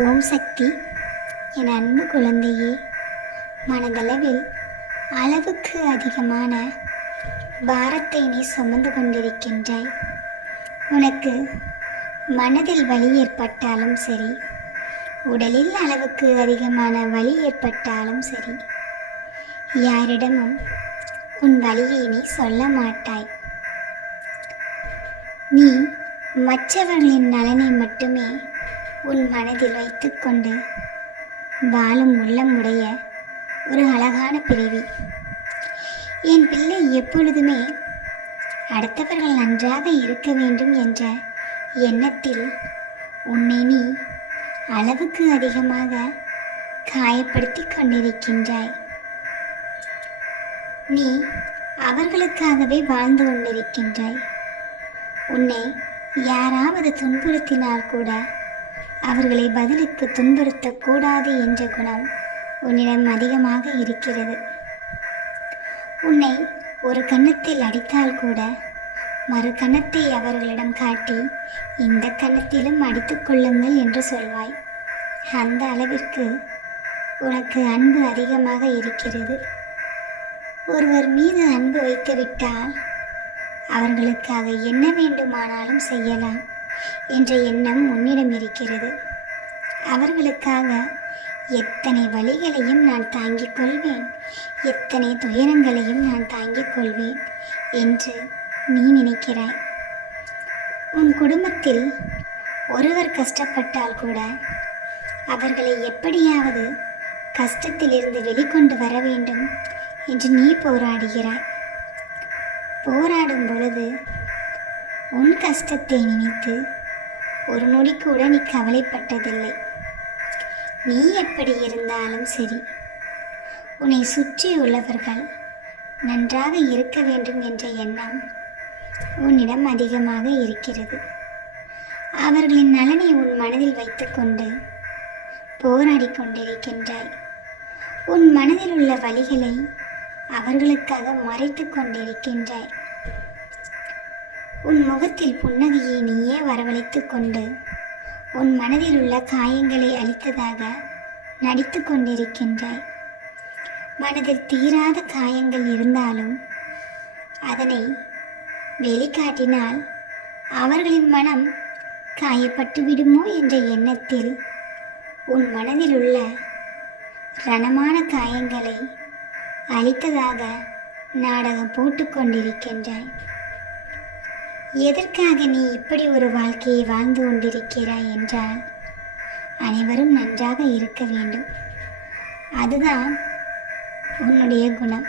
ஓம் சக்தி. என் அன்பு குழந்தையே மனதளவில் அளவுக்கு அதிகமான பாரத்தை நீ சுமந்து கொண்டிருக்கின்றாய். உனக்கு மனதில் வலி ஏற்பட்டாலும் சரி உடலில் அளவுக்கு அதிகமான வலி ஏற்பட்டாலும் சரி யாரிடமும் உன் வலியை நீ சொல்ல மாட்டாய். நீ மற்றவர்களின் நலனை மட்டுமே உன் மனதில் வைத்துக்கொண்டு வாழும் உள்ளம் உடைய ஒரு அழகான பிறவி. என் பிள்ளை எப்பொழுதுமே அடுத்தவர்கள் நன்றாக இருக்க வேண்டும் என்ற எண்ணத்தில் உன்னை நீ அளவுக்கு அதிகமாக காயப்படுத்தி கொண்டிருக்கின்றாய். நீ அவர்களுக்காகவே வாழ்ந்து கொண்டிருக்கின்றாய். உன்னை யாராவது துன்புறுத்தினால் கூட அவர்களை பதிலுக்கு துன்புறுத்தக்கூடாது என்ற குணம் உன்னிடம் அதிகமாக இருக்கிறது. உன்னை ஒரு கன்னத்தில் அடித்தால் கூட மறு கன்னத்தை அவர்களிடம் காட்டி இந்த கன்னத்திலும் அடித்துக்கொள்ளுங்கள் என்று சொல்வாய். அந்த அளவிற்கு உனக்கு அன்பு அதிகமாக இருக்கிறது. ஒருவர் மீது அன்பு வைத்துவிட்டால் அவர்களுக்காக என்ன வேண்டுமானாலும் செய்யலாம். என்ற எண்ணம் உன்னிடம் இருக்கிறது. அவர்களுக்காக எத்தனை வழிகளையும் நான் தாங்கிக் கொள்வேன். எத்தனை துயரங்களையும் நான் தாங்கிக் கொள்வேன் என்று நீ நினைக்கிறாய். உன் குடும்பத்தில் ஒருவர் கஷ்டப்பட்டால் கூட அவர்களை எப்படியாவது கஷ்டத்திலிருந்து வெளிக்கொண்டு வர வேண்டும் என்று நீ போராடுகிறாய். போராடும் பொழுது உன் கஷ்டத்தை நினைத்து ஒரு நொடி கூட நீ கவலைப்பட்டதில்லை. நீ எப்படி இருந்தாலும் சரி உன்னை சுற்றியுள்ளவர்கள் நன்றாக இருக்க வேண்டும் என்ற எண்ணம் உன்னிடம் அதிகமாக இருக்கிறது. அவர்களின் நலனை உன் மனதில் வைத்துக்கொண்டு போராடி கொண்டிருக்கின்றாய். உன் மனதில் உள்ள வழிகளை அவர்களுக்காக மறைத்து கொண்டிருக்கின்றாய். உன் முகத்தில் புன்னகையை நீயே வரவழைத்து கொண்டு உன் மனதில் உள்ள காயங்களை அழித்ததாக நடித்து கொண்டிருக்கின்றாய். மனதில் தீராத காயங்கள் இருந்தாலும் அதனை வெளிக்காட்டினால் அவர்களின் மனம் காயப்பட்டு விடுமோ என்ற எண்ணத்தில் உன் மனதில் உள்ள ரணமான காயங்களை அழித்ததாக நாடகம் போட்டுக்கொண்டிருக்கின்றாய் எதற்காக நீ இப்படி ஒரு வாழ்க்கையை வாழ்ந்து கொண்டிருக்கிறாய் என்றால் அனைவரும் நன்றாக இருக்க வேண்டும். அதுதான் உன்னுடைய குணம்.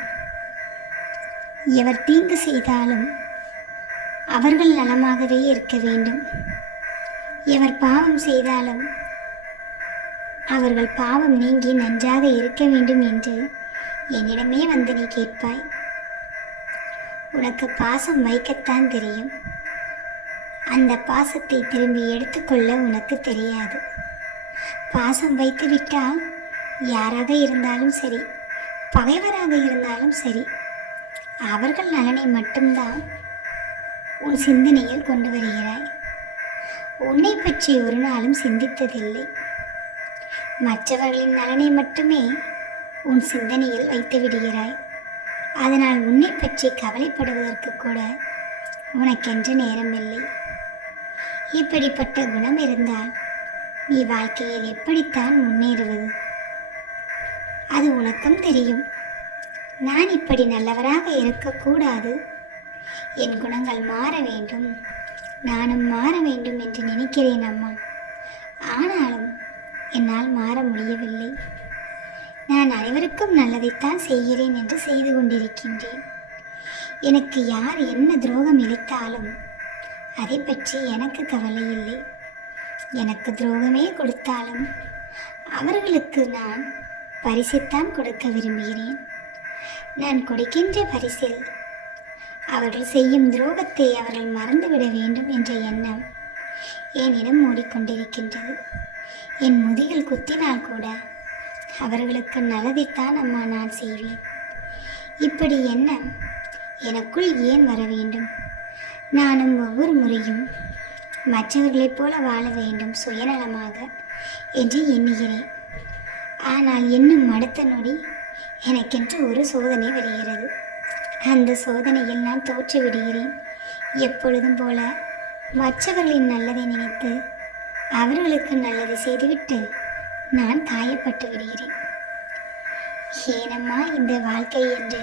எவர் தீங்கு செய்தாலும் அவர்கள் நலமாகவே இருக்க வேண்டும். எவர் பாவம் செய்தாலும் அவர்கள் பாவம் நீங்கி நன்றாக இருக்க வேண்டும் என்று என்னிடமே வந்து நீ கேட்பாய். உனக்கு பாசம் வைக்கத்தான் தெரியும். அந்த பாசத்தை திரும்பி எடுத்துக்கொள்ள உனக்கு தெரியாது. பாசம் வைத்து விட்டால் யாராக இருந்தாலும் சரி பகைவராக இருந்தாலும் சரி அவர்கள் நலனை மட்டும்தான் உன் சிந்தனையில் கொண்டு வருகிறாய். உன்னை பற்றி ஒரு நாளும் சிந்தித்ததில்லை. மற்றவர்களின் நலனை மட்டுமே உன் சிந்தனையில் வைத்து விடுகிறாய். அதனால் உன்னை பற்றி கவலைப்படுவதற்கு கூட உனக்கென்று நேரமில்லை. இப்படிப்பட்ட குணம் இருந்தால் நீ வாழ்க்கையில் எப்படித்தான் முன்னேறுவது? அது உனக்கும் தெரியும். நான் இப்படி நல்லவராக இருக்கக்கூடாது. என் குணங்கள் மாற வேண்டும். நானும் மாற வேண்டும் என்று நினைக்கிறேன் அம்மா. ஆனாலும் என்னால் மாற முடியவில்லை. நான் அனைவருக்கும் நல்லதைத்தான் செய்கிறேன் என்று செய்து கொண்டிருக்கின்றேன். எனக்கு யார் என்ன துரோகம் இழைத்தாலும் அதை பற்றி எனக்கு கவலை இல்லை எனக்கு துரோகமே கொடுத்தாலும் அவர்களுக்கு நான் பரிசைத்தான் கொடுக்க விரும்புகிறேன். நான் கொடுக்கின்ற பரிசில் அவர்கள் செய்யும் துரோகத்தை அவர்கள் மறந்துவிட வேண்டும் என்ற எண்ணம் என்னிடம் மூடிக்கொண்டிருக்கின்றது என் முதுகில் குத்தினால் கூட அவர்களுக்கு நல்லதைத்தான் அம்மா நான் செய்வேன். இப்படி எண்ணம் எனக்குள் ஏன் வர வேண்டும்? நானும் ஒவ்வொரு முறையும் மற்றவர்களைப் போல வாழ வேண்டும் சுயநலமாக என்று எண்ணுகிறேன். ஆனால் இன்னும் அடுத்த நொடி எனக்கென்று ஒரு சோதனை வருகிறது. அந்த சோதனையில் நான் தோற்று விடுகிறேன். எப்பொழுதும் போல மற்றவர்களின் நல்லதை நினைத்து அவர்களுக்கு நல்லதை செய்துவிட்டு நான் காயப்பட்டு விடுகிறேன். ஏனம்மா இந்த வாழ்க்கை என்று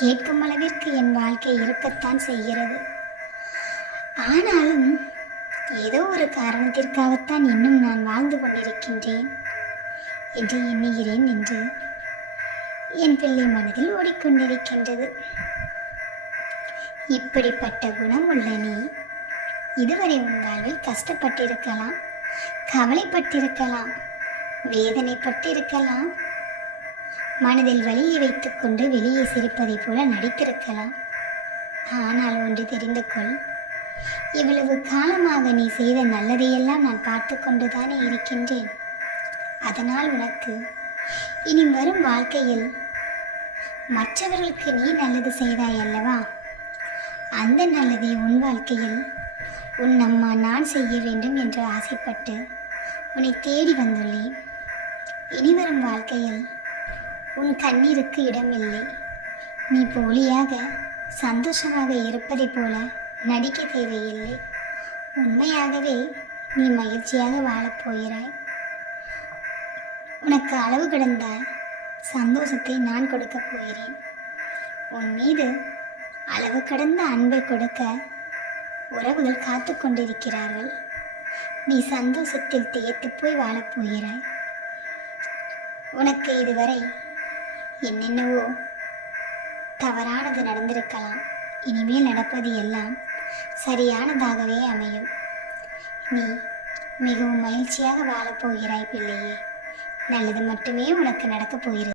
கேட்கும் அளவிற்கு என் வாழ்க்கை இருக்கத்தான் செய்கிறது. ஆனாலும் ஏதோ ஒரு காரணத்திற்காகத்தான் இன்னும் நான் வாழ்ந்து கொண்டிருக்கின்றேன் என்று எண்ணுகிறேன் என்று என் பிள்ளை மனதில் ஓடிக்கொண்டிருக்கின்றது. இப்படிப்பட்ட குணம் உள்ள நீ இதுவரை உன் வாழ்வில் கஷ்டப்பட்டிருக்கலாம் கவலைப்பட்டிருக்கலாம் வேதனைப்பட்டிருக்கலாம் மனதில் வழியை வைத்துக்கொண்டு வெளியே சிரிப்பதை போல நடித்திருக்கலாம். ஆனால் ஒன்று தெரிந்து கொள் இவ்வளவு காலமாக நீ செய்த நல்லதையெல்லாம் நான் பார்த்து கொண்டுதானே இருக்கின்றேன். அதனால் உனக்கு இனி வரும் வாழ்க்கையில் மற்றவர்களுக்கு நீ நல்லது செய்தாய் அல்லவா? அந்த நல்லதை உன் வாழ்க்கையில் உன் அம்மா நான் செய்ய வேண்டும் என்று ஆசைப்பட்டு உன்னை தேடி வந்துள்ளேன். இனி வரும் வாழ்க்கையில் உன் கண்ணீருக்கு இடமில்லை. நீ போலியாக சந்தோஷமாக இருப்பதைப் போல நடிக்க தேவையில்லை. உண்மையாகவே நீ மகிழ்ச்சியாக வாழப் போகிறாய். உனக்கு அளவு கடந்த சந்தோஷத்தை நான் கொடுக்கப் போகிறேன். உன் மீது அளவு கடந்த அன்பை கொடுக்க உறவுகள் காத்து கொண்டிருக்கிறார்கள். நீ சந்தோஷத்தில் திகைத்து போய் வாழப் போகிறாய். உனக்கு இதுவரை என்னென்னவோ தவறானது நடந்திருக்கலாம். இனிமேல் நடப்பது எல்லாம் சரியானதாகவே அமையும். நீ மிகவும் மகிழ்ச்சியாக வாழப்போகிறாய் பிள்ளையே. நல்லது மட்டுமே உனக்கு நடக்கப் போகிறது.